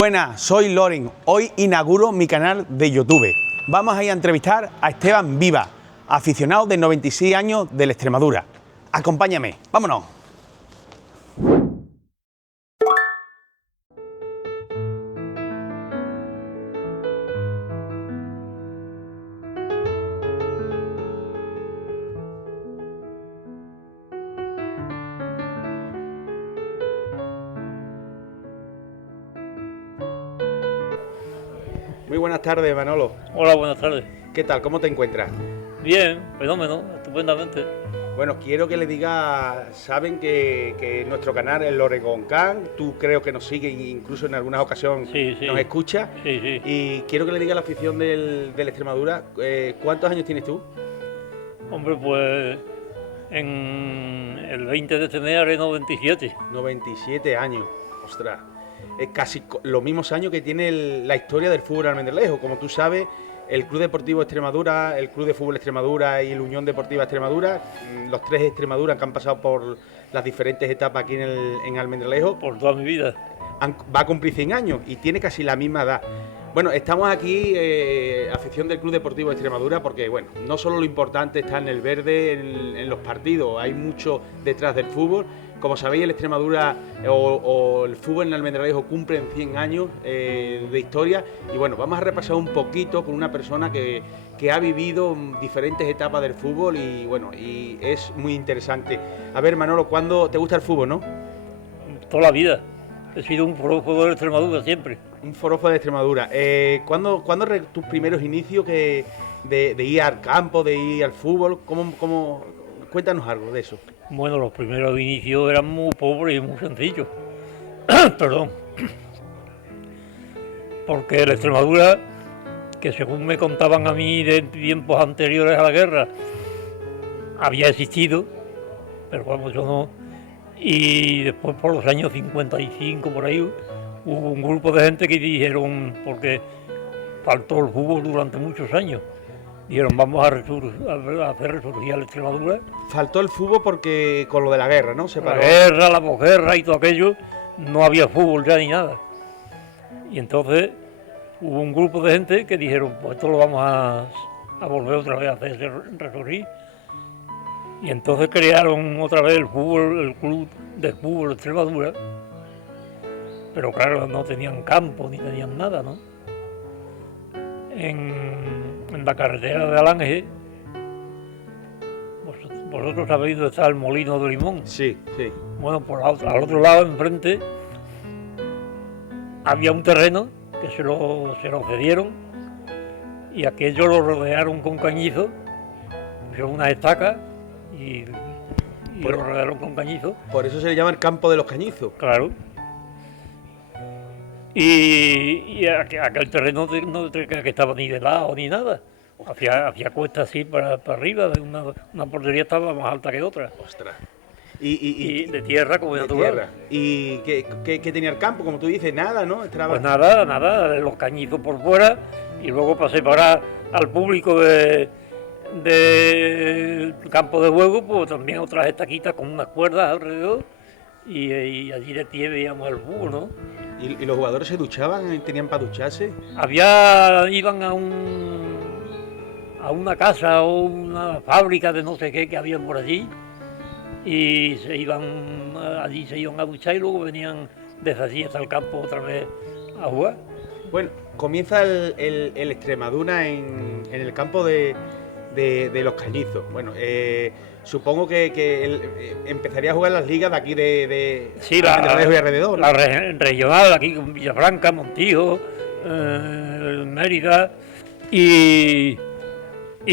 Buenas, soy Loren. Hoy inauguro mi canal de YouTube. Vamos a ir a entrevistar a Esteban Viva, aficionado de 96 años del Extremadura. Acompáñame, vámonos. Muy buenas tardes, Manolo. Hola, buenas tardes. ¿Qué tal? ¿Cómo te encuentras? Bien, fenómeno, estupendamente. Bueno, quiero que le diga, saben que nuestro canal es Loren Goncán, tú creo que nos sigues, incluso en algunas ocasiones Sí. nos escuchas. Sí. Y quiero que le diga a la afición del Extremadura, ¿cuántos años tienes tú? Hombre, pues en el 20 de este mes haré 97. 97 años, ostras. Es casi los mismos años que tiene la historia del fútbol almendralejo. Como tú sabes, el Club Deportivo Extremadura, el Club de Fútbol Extremadura y la Unión Deportiva Extremadura, los tres Extremaduras que han pasado por las diferentes etapas aquí en Almendralejo, Por toda mi vida. va a cumplir 100 años y tiene casi la misma edad. Bueno, estamos aquí, afición del Club Deportivo Extremadura, porque bueno, no solo lo importante está en el verde, en los partidos, hay mucho detrás del fútbol. Como sabéis, el Extremadura o el fútbol en Almendralejo cumplen 100 años de historia. Y bueno, vamos a repasar un poquito con una persona que ha vivido diferentes etapas del fútbol y bueno, y es muy interesante. A ver, Manolo, ¿cuándo te gusta el fútbol, no? Toda la vida. He sido un jugador de Extremadura siempre. Un forofo de Extremadura. ¿Cuándo tus primeros inicios de ir al campo, de ir al fútbol? Cuéntanos algo de eso. Bueno, los primeros inicios eran muy pobres y muy sencillos. Perdón. Porque la Extremadura, que según me contaban a mí de tiempos anteriores a la guerra, había existido, pero vamos, yo no. Y después, por los años 55, por ahí, hubo un grupo de gente que dijeron, porque faltó el fútbol durante muchos años, dijeron, vamos a hacer resurgir a la Extremadura. Faltó el fútbol porque con lo de la guerra, ¿no? Se La paró. guerra, la posguerra y todo aquello, no había fútbol ya ni nada. Y entonces hubo un grupo de gente que dijeron, pues esto lo vamos a volver otra vez a hacer resurgir. Y entonces crearon otra vez el Club de Fútbol de Extremadura, pero claro, no tenían campo ni tenían nada, ¿no? En la carretera de Alange, vosotros sabéis dónde está el Molino de Limón. Sí. Bueno, al otro lado, enfrente, había un terreno que se lo cedieron y aquello lo rodearon con cañizo, pusieron unas estacas y lo rodearon con cañizo. Por eso se le llama el campo de los cañizos. Claro. Y aquel terreno no que estaba ni de lado ni nada. Hacía cuesta así para arriba, una portería estaba más alta que otra. Ostras. Y de tierra como de natural. tierra. ¿Y qué tenía el campo? Como tú dices, nada, ¿no? Pues nada, los cañizos por fuera y luego para separar al público del campo de juego, pues también otras estaquitas con unas cuerdas alrededor y allí de pie veíamos el fútbol, ¿no? ¿Y los jugadores se duchaban? ¿Tenían para ducharse? Iban a una casa o una fábrica de no sé qué que había por allí y allí se iban a duchar y luego venían desde allí hasta el campo otra vez a jugar. Bueno, comienza el Extremadura en el campo de los cañizos. Bueno, supongo que empezaría a jugar las ligas de aquí de Almendralejo y alrededor, ¿no? La regional, aquí con Villafranca, Montijo, Mérida y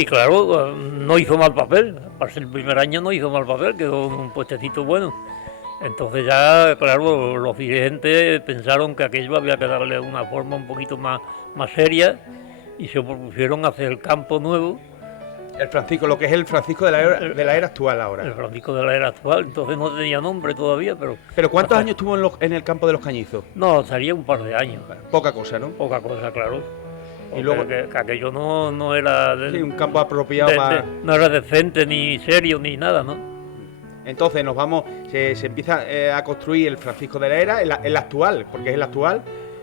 claro, no hizo mal papel. Para ser el primer año no hizo mal papel, quedó en un puestecito bueno. Entonces ya, claro, los dirigentes pensaron que aquello había que darle una forma un poquito más seria y se propusieron hacer el campo nuevo. El Francisco, lo que es el Francisco de la era actual ahora. El Francisco de la era actual, entonces no tenía nombre todavía, pero... ¿Pero cuántos años estuvo en el campo de los cañizos? No, estaría un par de años. Poca cosa, ¿no? Poca cosa, claro. Y luego que aquello no era... Sí, un campo apropiado para... No era decente, ni serio, ni nada, ¿no? Entonces se empieza a construir el Francisco de la Era, el actual, porque es el actual,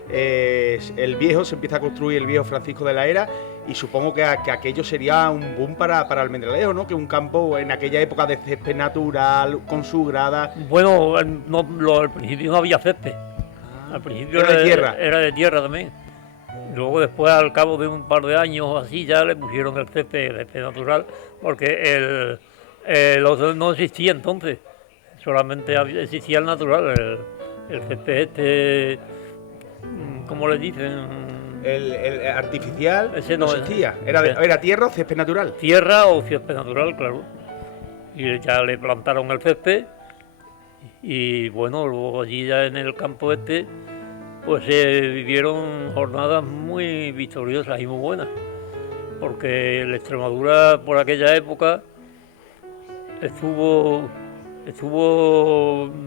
el viejo, se empieza a construir el viejo Francisco de la Era, y supongo que aquello sería un boom para Almendralejo, ¿no? Que un campo en aquella época de césped natural, con su grada. Bueno, al principio no había césped. Al principio era de tierra. Era de tierra también. Luego después, al cabo de un par de años así, ya le pusieron el césped natural, porque el otro no existía entonces. Solamente existía el natural, el césped ¿cómo le dicen? El artificial Ese no existía. Era tierra o césped natural. Tierra o césped natural, claro. Y ya le plantaron el césped. Y bueno, luego allí ya en el campo pues se vivieron jornadas muy victoriosas y muy buenas. Porque la Extremadura por aquella época estuvo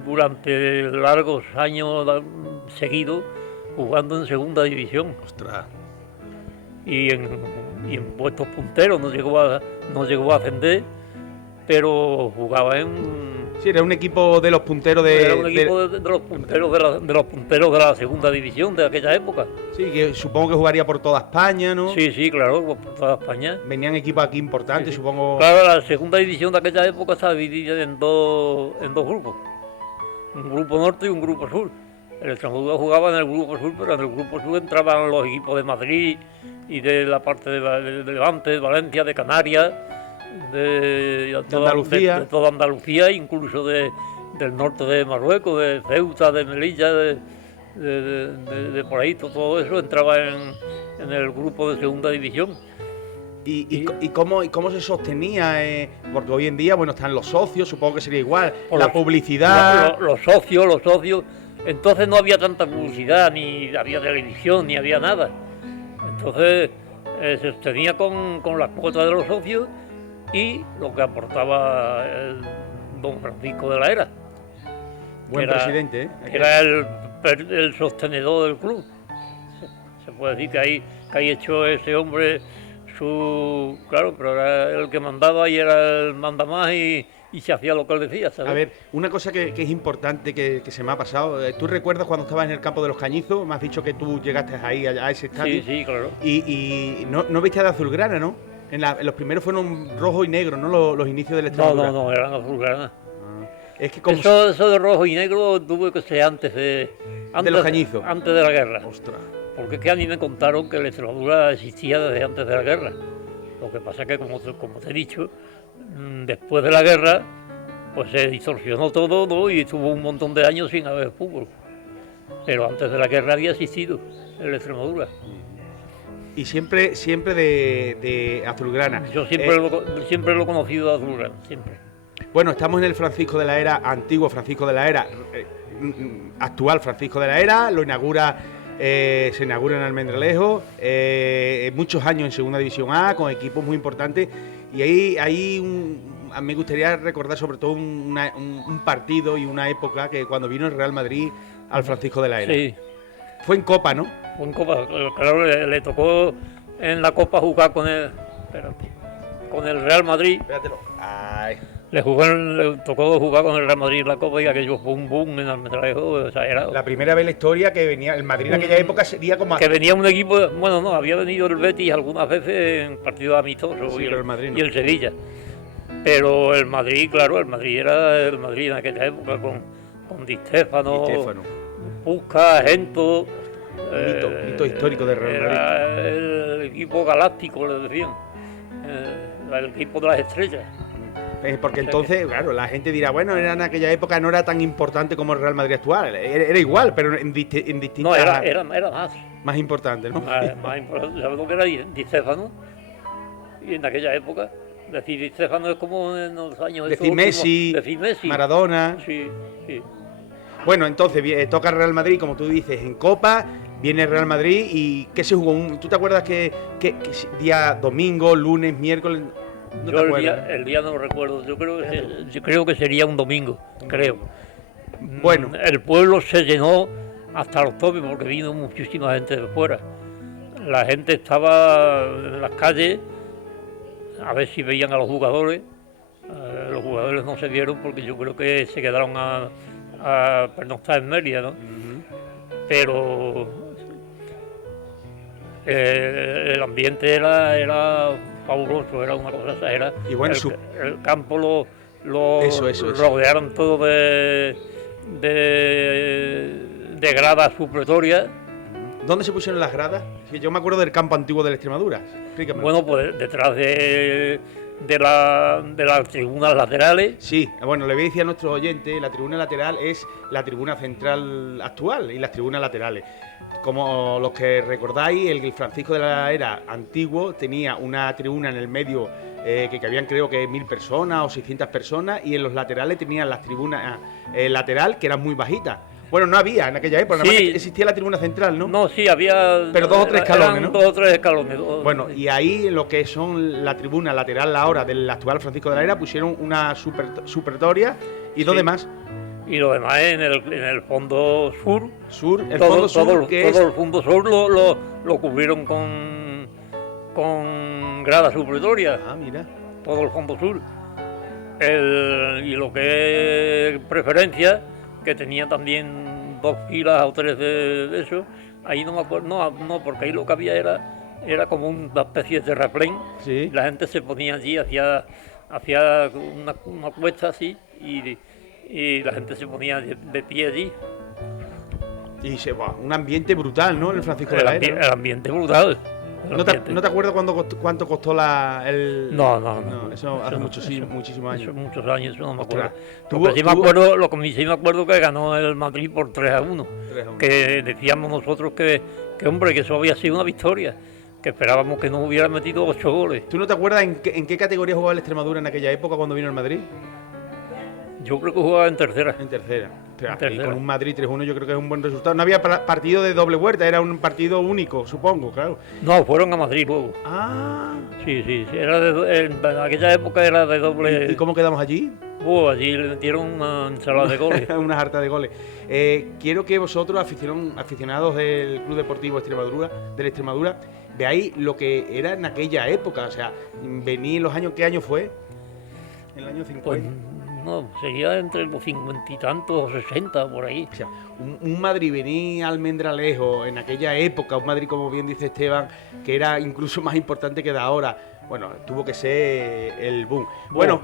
durante largos años seguidos jugando en segunda división. ¡Ostras! Y en puestos punteros, no llegó a ascender, pero jugaba en... Sí, era un equipo de los punteros Era un equipo de los punteros de la segunda división de aquella época. Sí, que supongo que jugaría por toda España, ¿no? Sí, claro, por toda España. Venían equipos aquí importantes, Sí. supongo. Claro, la segunda división de aquella época estaba dividida en dos grupos. Un grupo norte y un grupo sur. El Extremadura jugaba en el grupo sur, pero en el grupo sur entraban los equipos de Madrid y de la parte de Levante, de Valencia, de Canarias, de Andalucía. De toda Andalucía, incluso del norte de Marruecos, de Ceuta, de Melilla, de por ahí, todo eso entraba en el grupo de segunda división. ¿Y cómo se sostenía? Porque hoy en día, bueno, están los socios, supongo que sería igual. La publicidad. Los socios. Entonces no había tanta publicidad, ni había televisión, ni había nada. Entonces se sostenía con las cuotas de los socios y lo que aportaba el don Francisco de la Era. Buen presidente, ¿eh? Que era el sostenedor del club. Se puede decir que ahí hecho ese hombre claro, pero era el que mandaba y era el mandamás y se hacía lo que él decía, ¿sabes? A ver, una cosa que es importante que se me ha pasado. ¿Tú recuerdas cuando estabas en el campo de los Cañizos? Me has dicho que tú llegaste ahí a ese estadio. Sí, claro. Y no viste de azulgrana, ¿no? En los primeros fueron rojo y negro, ¿no? Los inicios del Extremadura. No, eran azulgrana. Es que como... Eso de rojo y negro tuve que ser antes de los Cañizos. Antes de la guerra. Ostras. Porque es que a mí me contaron que la Extremadura existía desde antes de la guerra. Lo que pasa es que, como te he dicho, después de la guerra, pues se distorsionó todo, ¿no? Y estuvo un montón de años sin haber fútbol. Pero antes de la guerra había existido en la Extremadura. Y siempre de azulgrana. Yo siempre lo he conocido de azulgrana, siempre. Bueno, estamos en el Francisco de la Era, antiguo Francisco de la Era, actual Francisco de la Era, se inaugura en Almendralejo, muchos años en Segunda División A, con equipos muy importantes, y ahí me gustaría recordar sobre todo un partido y una época que cuando vino el Real Madrid al Francisco de la Era. Sí. Fue en Copa, ¿no? Fue en Copa, claro, le tocó en la Copa jugar con el Real Madrid. Espératelo. Ay. Le tocó jugar con el Real Madrid en la Copa y aquello fue un boom en Almendralejo exagerado. La primera vez en la historia que venía el Madrid en aquella época sería como... Que venía un equipo, había venido el Betis algunas veces en partidos amistosos, sí, el Madrid no. Y el Sevilla. Pero el Madrid, claro, el Madrid era el Madrid en aquella época con Di Stéfano, Puskás, Gento. Mito histórico de Real Madrid. Era el equipo galáctico, le decían. El equipo de las estrellas. Porque entonces, claro, la gente dirá, bueno, en aquella época no era tan importante como el Real Madrid actual. Era igual, pero en distintas... No, era más. Más importante, ¿no? Más importante. ¿Sabes lo que era Di Stéfano? Y en aquella época, decir Di Stéfano es como en los años... Decir Messi, Maradona... Sí. Bueno, entonces toca el Real Madrid, como tú dices, en Copa, viene el Real Madrid y ¿qué se jugó? ¿Tú te acuerdas que día domingo, lunes, miércoles...? ¿No yo el día no lo recuerdo, yo creo que sería un domingo, creo. Bueno. El pueblo se llenó hasta los topes porque vino muchísima gente de fuera. La gente estaba en las calles a ver si veían a los jugadores. Los jugadores no se vieron porque yo creo que se quedaron a pernoctar en Mérida, ¿no? Uh-huh. Pero El ambiente era fabuloso, era una cosa exagerada. Y bueno, el campo lo Eso. rodearon todo de gradas supletorias. ¿Dónde se pusieron las gradas? Sí, yo me acuerdo del campo antiguo de la Extremadura. Explícame. Bueno, pues detrás de las tribunas laterales. Sí, bueno, le voy a decir a nuestros oyentes, la tribuna lateral es la tribuna central actual y las tribunas laterales. Como los que recordáis, el Francisco de la Era antiguo tenía una tribuna en el medio que cabían creo que 1000 personas o 600 personas, y en los laterales tenían las tribunas lateral que eran muy bajitas. Bueno, no había en aquella época, nada más que existía la tribuna central, ¿no? No, sí, había... Pero 2 o 3 escalones, ¿no? 2 o 3 escalones. Bueno, y ahí lo que son la tribuna lateral ahora del actual Francisco de la Era pusieron una supletoria y dos demás. Y lo demás en el fondo sur. El fondo sur, todo el fondo sur lo cubrieron con gradas supletorias. Ah, mira. Todo el fondo sur. Y lo que es preferencia, que tenía también 2 filas o 3 de eso, ahí no me acuerdo, no, porque ahí lo que había era como una especie de terraplén. Sí. La gente se ponía allí, hacía una cuesta así, y la gente se ponía de pie allí. Y un ambiente brutal, ¿no? En el Francisco de la Era. El ambiente brutal. ¿No te acuerdas cuánto costó el...? No. Eso hace muchísimos años. Muchos años, eso no me acuerdo. Lo que sí me acuerdo que ganó el Madrid por 3-1. Que decíamos nosotros que hombre, que eso había sido una victoria. Que esperábamos que nos hubiera metido 8 goles. ¿Tú no te acuerdas en qué categoría jugaba el Extremadura en aquella época cuando vino el Madrid? Yo creo que jugaba en tercera. En tercera. Y con un Madrid 3-1 yo creo que es un buen resultado. No había partido de doble vuelta, era un partido único, supongo, claro. No, fueron a Madrid luego. Ah. Sí. En aquella época era de doble... ¿Y cómo quedamos allí? Allí le metieron una ensalada de goles. Una jarta de goles. Quiero que vosotros, aficionados del Club Deportivo Extremadura, veáis lo que era en aquella época. O sea, vení en los años... ¿Qué año fue? En el año 50. Pues, no, sería entre los 50 y tantos o 60, por ahí. O sea, un Madrid venía a Almendralejo en aquella época, un Madrid, como bien dice Esteban, que era incluso más importante que de ahora. Bueno, tuvo que ser el boom. Bueno,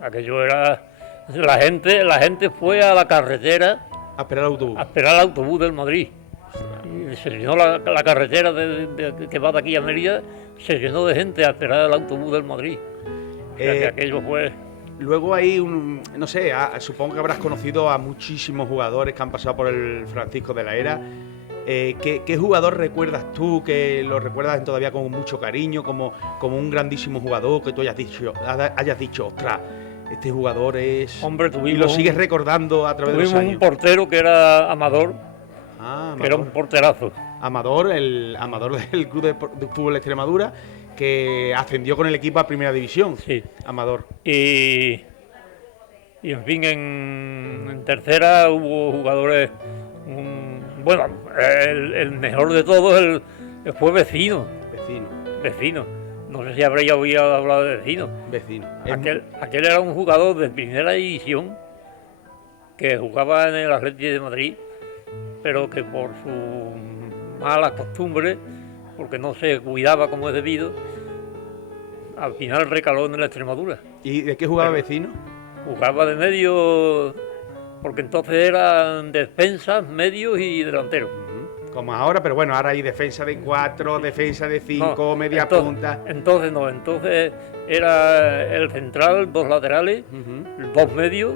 aquello era... La gente fue a la carretera... A esperar el autobús. A esperar el autobús del Madrid. Se llenó la carretera que va de aquí a Mérida, se llenó de gente a esperar el autobús del Madrid. O sea, que aquello fue... Luego hay no sé, supongo que habrás conocido a muchísimos jugadores que han pasado por el Francisco de la Era. ¿Qué jugador recuerdas tú, que lo recuerdas todavía con mucho cariño, como un grandísimo jugador que tú hayas dicho, ostras, este jugador es... Hombre, y lo sigues recordando a través de los años? Tuvimos un portero que era Amador, Amador. que era un porterazo. Amador, el Amador del Club de Fútbol de Extremadura, que ascendió con el equipo a Primera División. Sí. Amador. Y en fin, en tercera hubo jugadores... Bueno, el mejor de todos fue Vecino. No sé si habréis oído hablar de Vecino. Aquel era un jugador de primera división que jugaba en el Atlético de Madrid, pero que por sus malas costumbres, porque no se cuidaba como es debido, al final recaló en la Extremadura. ¿Y de qué jugaba Vecino? Jugaba de medio, porque entonces eran defensas, medios y delanteros. Como ahora, pero bueno, ahora hay defensa de 4, defensa de 5, media punta. Entonces era el central, 2 laterales, 2 medios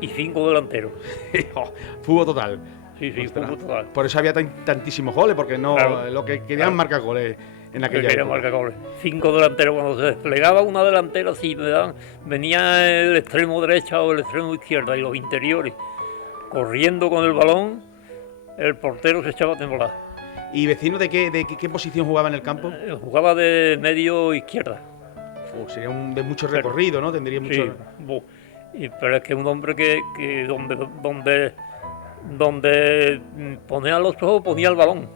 y 5 delanteros. Fútbol total. Sí, fútbol total. Por eso había tantísimos goles, porque no, claro, lo que querían marcar goles en aquella época. 5 delanteros, cuando se desplegaba una delantera, sí, venía el extremo derecha o el extremo izquierda y los interiores corriendo con el balón. El portero se echaba a temblar. ¿Y Vecino de qué posición jugaba en el campo? Jugaba de medio izquierda. Sería de mucho recorrido, ¿no? Tendría mucho... Sí, pero es que un hombre que donde ponía los ojos ponía el balón.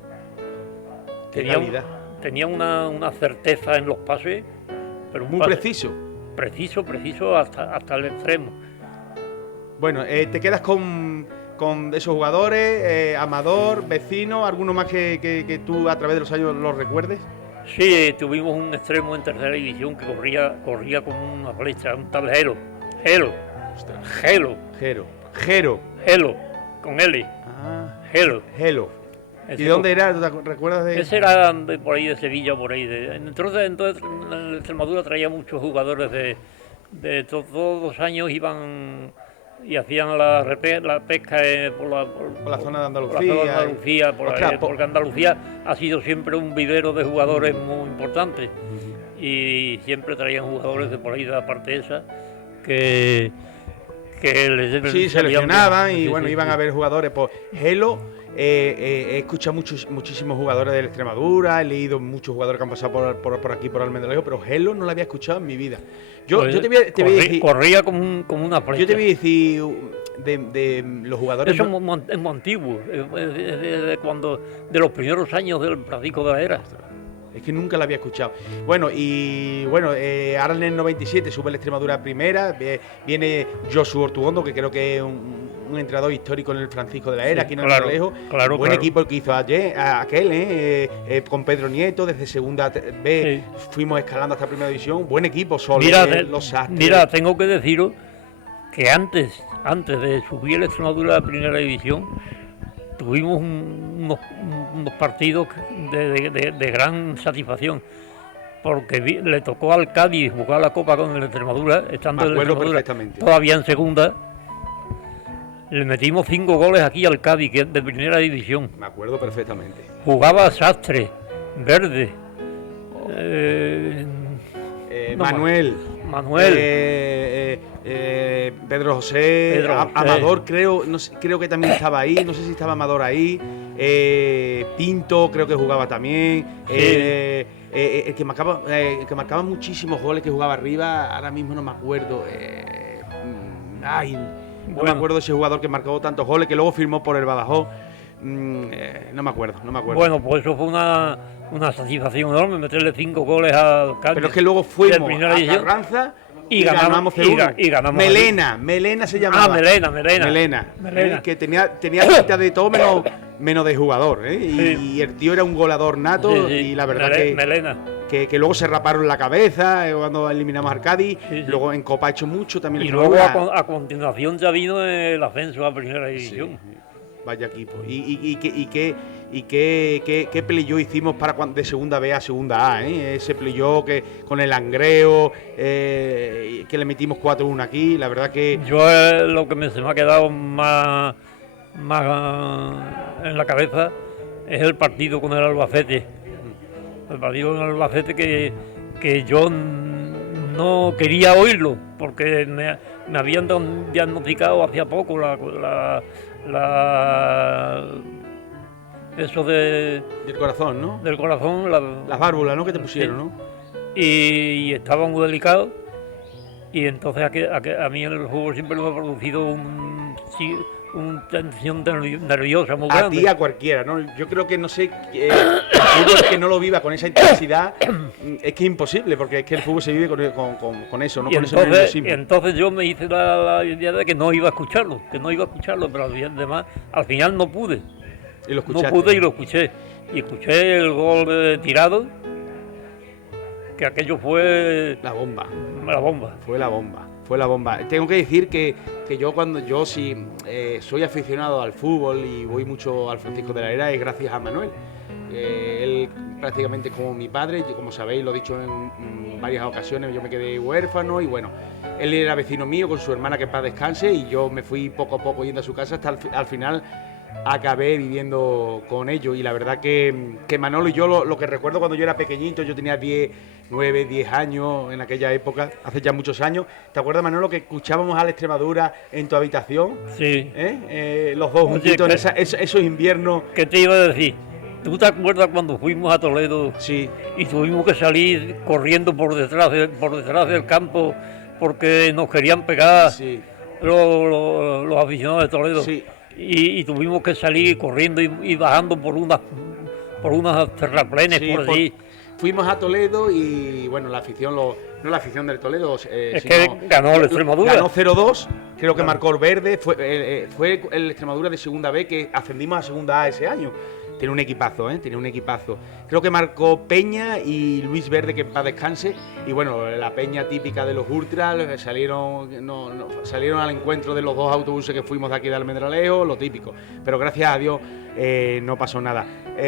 Tenía una certeza en los pases, pero muy preciso. Preciso hasta el extremo. Bueno, te quedas con con esos jugadores, Amador, Vecino, alguno más que tú a través de los años los recuerdes? Sí, tuvimos un extremo en tercera división que corría como una flecha, un tal Gelo. Gelo, con L. Ah, Gelo. ¿Y de dónde era? ¿Te recuerdas de...? Ese era por ahí de Sevilla, por ahí. Entonces en Extremadura traía muchos jugadores de todos los años iban y hacían la pesca Por la zona de Andalucía. Por la zona de Andalucía, porque Andalucía ha sido siempre un vivero de jugadores muy importantes. Y siempre traían jugadores de por ahí, de la parte esa, que sí, seleccionaban y bueno, iban a ver jugadores. Pues Gelo, he escuchado muchísimos jugadores de Extremadura, he leído muchos jugadores que han pasado por aquí, por Almendralejo, pero Gelo no lo había escuchado en mi vida. Yo te voy a decir, corría como una flecha. Yo te voy a deccer de los jugadores. Eso es muy antiguo, de los primeros años del Francisco de la Era. Es que nunca la había escuchado. Bueno, ahora en el 97 sube la Extremadura primera, viene Josu Ortuondo, que creo que es un entrenador histórico en el Francisco de la Era, aquí en Almendralejo. Buen equipo el que hizo aquel, con Pedro Nieto, desde segunda B fuimos escalando hasta primera división. Buen equipo, los Sastres. Mira, tengo que deciros que antes de subir la Extremadura a la primera división, tuvimos unos partidos de gran satisfacción, porque le tocó al Cádiz jugar la Copa con el Extremadura, estando en Extremadura todavía en segunda. Le metimos 5 goles aquí al Cádiz, que es de primera división. Me acuerdo perfectamente. Jugaba Sastre, Verde, Manuel. Pedro José, Amador creo que también estaba ahí, no sé si estaba Amador ahí, Pinto creo que jugaba también, el que marcaba muchísimos goles, que jugaba arriba, ahora mismo no me acuerdo, no me acuerdo de ese jugador que marcó tantos goles, que luego firmó por el Badajoz. No me acuerdo. Bueno, pues eso fue una satisfacción enorme, meterle 5 goles al Cádiz. Pero es que luego fuimos a Carranza y ganamos Melena se llamaba. Melena. Que tenía pinta de todo menos de jugador, y el tío era un goleador nato, y la verdad que luego se raparon la cabeza cuando eliminamos al Cádiz. Luego en Copa ha hecho mucho también. Y luego a continuación ya vino el ascenso a primera división. Sí. Vaya equipo. ¿Y qué playoff hicimos de segunda B a segunda A? Ese playoff que con el Langreo, que le metimos 4-1 aquí, la verdad que... Yo lo que se me ha quedado más en la cabeza es el partido con el Albacete. El partido con el Albacete que yo no quería oírlo, porque me habían diagnosticado hacía poco eso del corazón, ¿no? Del corazón, las válvulas, ¿no? Que te pusieron, ¿no? Y estaba muy delicado, y entonces a mí el fútbol siempre me ha producido una tensión nerviosa muy grande. A ti, a cualquiera, ¿no? Yo creo que no sé, el fútbol que no lo viva con esa intensidad es que es imposible, porque es que el fútbol se vive con eso, ¿no? Entonces yo me hice la idea de que no iba a escucharlo, pero al final no pude. ¿Y lo escuchaste? No pude y lo escuché. Y escuché el gol tirado, que aquello fue... La bomba. Fue la bomba. Tengo que decir que yo sí soy aficionado al fútbol y voy mucho al Francisco de la Era, es gracias a Manuel. Él prácticamente como mi padre, yo, como sabéis, lo he dicho en varias ocasiones, yo me quedé huérfano y bueno, él era vecino mío con su hermana, que en paz descanse, y yo me fui poco a poco yendo a su casa hasta al final acabé viviendo con ellos. Y la verdad que Manolo y yo lo que recuerdo cuando yo era pequeñito, yo tenía 9, 10 años en aquella época, hace ya muchos años. ¿Te acuerdas, Manolo, que escuchábamos a la Extremadura en tu habitación? Sí. Los dos juntitos en esos inviernos. ¿Qué te iba a decir? ¿Tú te acuerdas cuando fuimos a Toledo? Sí. Y tuvimos que salir corriendo por detrás del campo porque nos querían pegar, sí, los aficionados de Toledo? Sí. Y tuvimos que salir corriendo y bajando por unas terraplenes, sí, por allí. fuimos a Toledo y bueno, la afición, no la afición del Toledo, es que ganó el Extremadura. Ganó 0-2, creo que marcó el verde, fue el Extremadura de segunda B que ascendimos a segunda A ese año. Tiene un equipazo, tiene un equipazo. Creo que marcó Peña y Luis Verde, que en paz descanse. Y bueno, la Peña típica de los ultras, salieron al encuentro de los dos autobuses que fuimos de aquí de Almendralejo, lo típico. Pero gracias a Dios no pasó nada.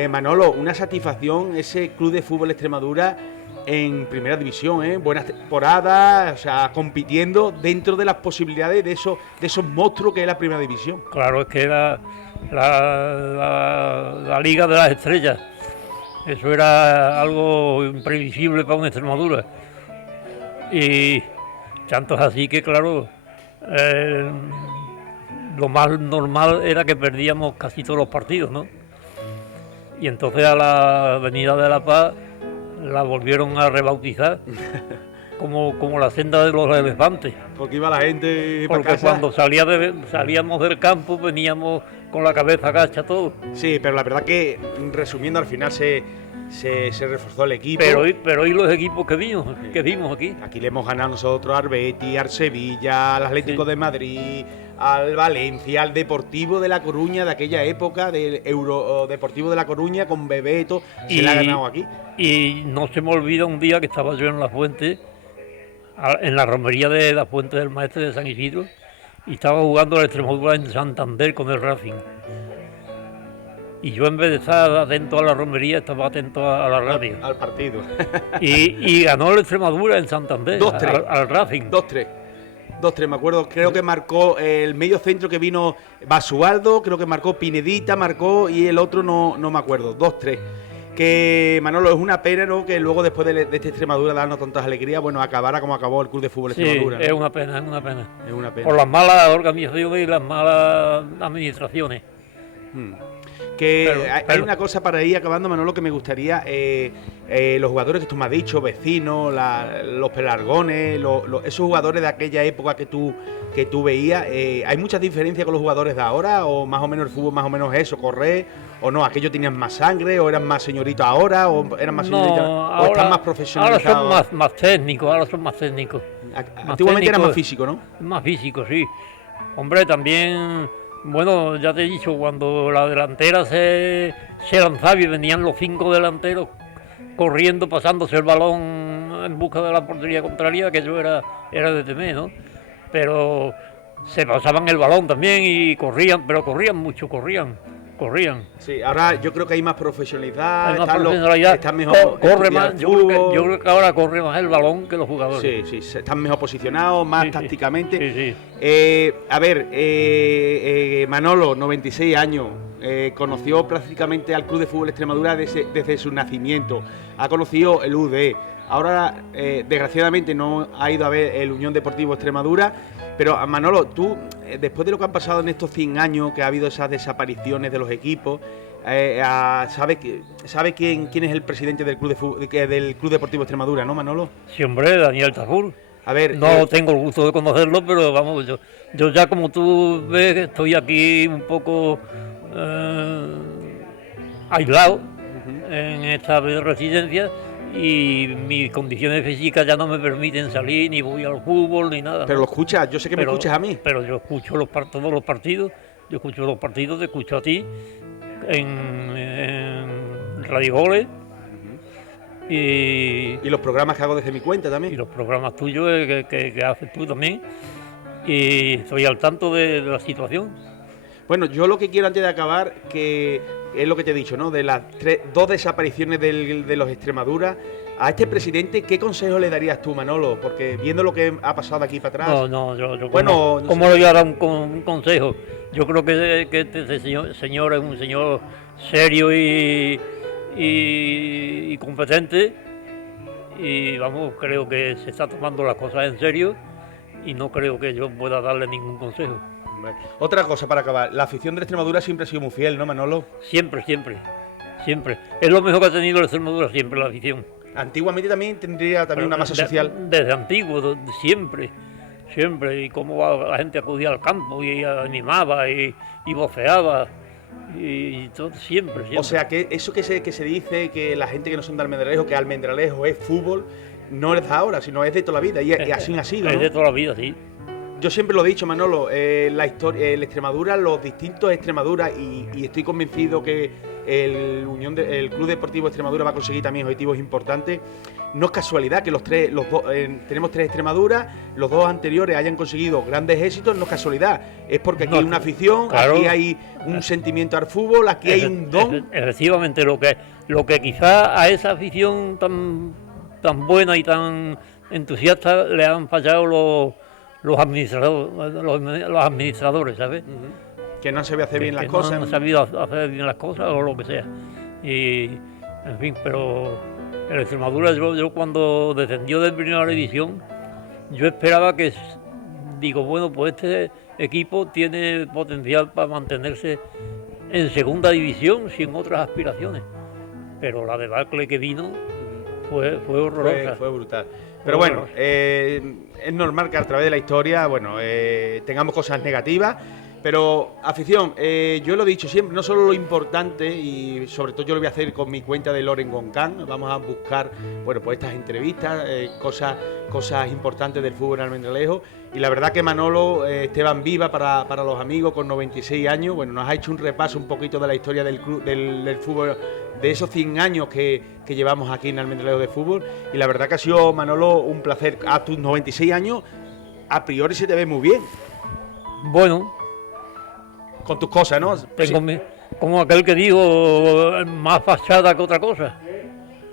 Manolo, una satisfacción ese Club de Fútbol Extremadura en primera división, buenas temporadas, o sea, compitiendo dentro de las posibilidades de esos monstruos que es la primera división. Claro, es que era la Liga de las Estrellas. Eso era algo imprevisible para una Extremadura. Y tanto es así que, claro, lo más normal era que perdíamos casi todos los partidos, ¿no? Y entonces a la Avenida de la Paz la volvieron a rebautizar como la senda de los elefantes. Porque iba la gente para casa. Cuando salíamos del campo veníamos con la cabeza agacha todo. Sí, pero la verdad que, resumiendo, al final se reforzó el equipo. Pero ¿y los equipos que vimos aquí? Aquí le hemos ganado nosotros al Betis, al Sevilla, al Atlético de Madrid, al Valencia, al Deportivo de La Coruña de aquella época, del Deportivo de La Coruña con Bebeto, se le ha ganado aquí. Y no se me olvida un día que estaba yo en La Fuente, en la romería de La Fuente del Maestre de San Isidro, y estaba jugando la Extremadura en Santander con el Racing. Y yo, en vez de estar atento a la romería, estaba atento a la radio. Al partido. y ganó la Extremadura en Santander, 2-3. al Racing. 2-3, me acuerdo, creo que marcó el medio centro que vino Basualdo, creo que marcó Pinedita, y el otro no me acuerdo, 2-3. Que, Manolo, es una pena, ¿no?, que luego después de esta Extremadura darnos tantas alegrías, bueno, acabara como acabó el Club de Fútbol Extremadura. Sí, ¿no? Es una pena. Por las malas organizaciones y las malas administraciones. Hay una cosa para ir acabando, Manolo, que me gustaría, los jugadores que tú me has dicho, Vecinos, los Pelargones, esos jugadores de aquella época que tú veías, ¿hay muchas diferencias con los jugadores de ahora? ¿O más o menos el fútbol más o menos eso, correr? ¿O no? ¿Aquellos tenían más sangre? ¿O eran más señoritos ahora? ¿O eran más señoritos? ¿O están más profesionalizados? Ahora son más técnicos, Antiguamente eran más físicos, ¿no? Más físicos, sí. Hombre, también... Bueno, ya te he dicho, cuando la delantera se lanzaba y venían los 5 delanteros corriendo, pasándose el balón en busca de la portería contraria, que eso era de temer, ¿no? Pero se pasaban el balón también y corrían mucho. Sí, ahora yo creo que hay más profesionalidad, están mejor. Corre más, yo creo que ahora corre más el balón que los jugadores. Sí, están mejor posicionados, más tácticamente. Sí. A ver, Manolo, 96 años, conoció prácticamente al Club de Fútbol Extremadura desde su nacimiento, ha conocido el UD, ahora desgraciadamente no ha ido a ver el Unión Deportivo Extremadura. Pero, Manolo, tú, después de lo que han pasado en estos 100 años, que ha habido esas desapariciones de los equipos, ¿sabe quién es el presidente del Club Deportivo Extremadura, no, Manolo? Sí, hombre, Daniel Tafur. A ver, no tengo el gusto de conocerlo, pero vamos, yo ya, como tú ves, estoy aquí un poco aislado en esta residencia. Y mis condiciones físicas ya no me permiten salir, ni voy al fútbol, ni nada. Pero lo escuchas, yo sé que me escuchas a mí. Pero yo escucho todos los partidos, te escucho a ti en Radio Goles. Y los programas que hago desde mi cuenta también. Y los programas tuyos que haces tú también. Y estoy al tanto de la situación. Bueno, yo lo que quiero antes de acabar, que es lo que te he dicho, ¿no? De las 2 desapariciones de los Extremadura, a este presidente, ¿qué consejo le darías tú, Manolo? Porque viendo lo que ha pasado de aquí para atrás... ¿Cómo le voy a dar un consejo? Yo creo que este señor es un señor serio y competente, y vamos, creo que se está tomando las cosas en serio, y no creo que yo pueda darle ningún consejo. Otra cosa para acabar, la afición de Extremadura siempre ha sido muy fiel, ¿no, Manolo? Siempre. Es lo mejor que ha tenido la Extremadura, siempre, la afición. Antiguamente también tendría una masa social. Desde antiguo, siempre. Y cómo la gente acudía al campo y animaba y voceaba. Y todo, siempre, siempre. O sea, que eso que se dice, que la gente que no son de Almendralejo, que Almendralejo es fútbol, no es de ahora, sino es de toda la vida. Y así ha sido, Es ¿no? de toda la vida, sí. Yo siempre lo he dicho, Manolo, la historia, el Extremadura, los distintos Extremadura, y estoy convencido que el Club Deportivo Extremadura va a conseguir también objetivos importantes. No es casualidad que tenemos tres Extremaduras, los dos anteriores hayan conseguido grandes éxitos, no es casualidad, es porque aquí hay una afición, claro, aquí hay un sentimiento al fútbol, aquí hay un don. Efectivamente, lo que quizá a esa afición tan buena y tan entusiasta le han fallado los administradores, ¿sabes? Que no han sabido hacer bien las No cosas. han sabido hacer bien las cosas o lo que sea. Y, en fin, pero el Extremadura, yo cuando descendió de primera división, yo esperaba digo, bueno, pues este equipo tiene potencial para mantenerse en segunda división sin otras aspiraciones. Pero la debacle que vino fue horrorosa. Fue brutal. Pero bueno, es normal que a través de la historia, bueno, tengamos cosas negativas. Pero, afición, yo lo he dicho siempre, no solo lo importante, y sobre todo yo lo voy a hacer con mi cuenta de Loren Goncán, vamos a buscar, bueno, pues estas entrevistas, cosas importantes del fútbol en Almendralejo, y la verdad que Manolo, Esteban Viva para los amigos, con 96 años, bueno, nos ha hecho un repaso un poquito de la historia del club, del fútbol, de esos 100 años que llevamos aquí en Almendralejo de fútbol, y la verdad que ha sido, Manolo, un placer. A tus 96 años, a priori se te ve muy bien. Bueno, con tus cosas, ¿no? Como aquel que digo, más fachada que otra cosa.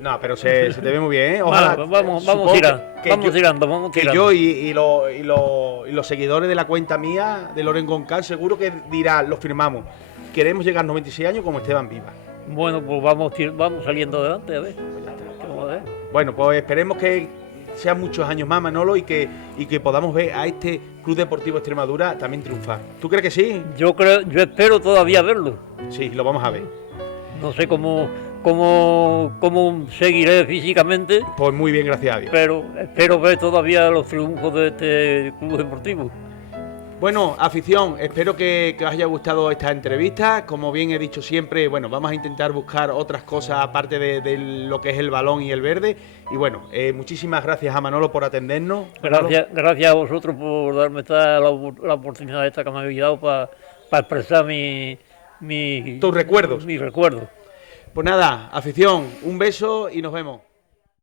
No, pero se te ve muy bien, ¿eh? Ojalá, vamos tirando. Que yo y los seguidores de la cuenta mía, de Loren Goncán, seguro que dirán, lo firmamos. Queremos llegar a 96 años como Esteban Viva. Bueno, pues vamos saliendo adelante, a ver. Bueno, pues esperemos que sean muchos años más, Manolo, y que podamos ver a este Club Deportivo Extremadura también triunfar. ¿Tú crees que sí? Yo espero todavía verlo. Sí, lo vamos a ver. No sé cómo seguiré físicamente. Pues muy bien, gracias a Dios. Pero espero ver todavía los triunfos de este Club Deportivo. Bueno, afición, espero que os haya gustado esta entrevista. Como bien he dicho siempre, bueno, vamos a intentar buscar otras cosas aparte de lo que es el balón y el verde. Y bueno, muchísimas gracias a Manolo por atendernos. Gracias a vosotros por darme la oportunidad esta que me habéis dado para expresar tus recuerdos. Mis recuerdos. Pues nada, afición, un beso y nos vemos.